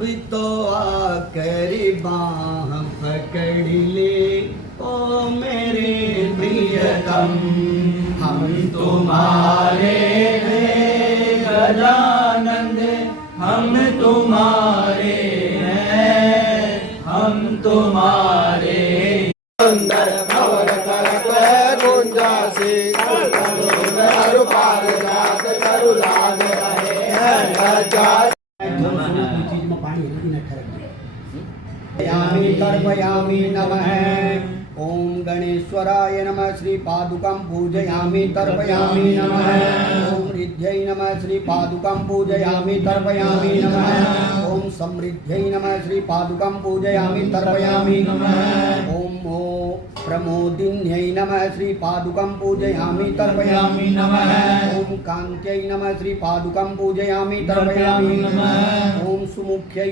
अभी तो आकर बाह पकड़ ले ओ मेरे प्रियतम, हम तुम्हारे हैं गजानंद, हम तुम्हारे हैं, हम तुम्हारे। अंदर खबर करत गुंजा से करू पार जात करू लाग रहे हैं। चीज में पानी न ठहर यामी तर्पयामी नमः। ओम गणेश्वराय नमः। श्री पादुकं पूजयामि तर्पयामि नमः। ओम रिद्ध्यै नमः। श्री पादुकं पूजयामि तर्पयामि नमः। ओम समृद्ध्यै नमः। श्री पादुकं पूजयामि तर्पयामि नमः। ओम प्रमोदिन्यै नमः। श्री पादुकं पूजयामि तर्पयामि नमः। ओम कान्त्यै नमः। श्री पादुकं पूजयामि तर्पयामि नमः। ओम सुमुख्यै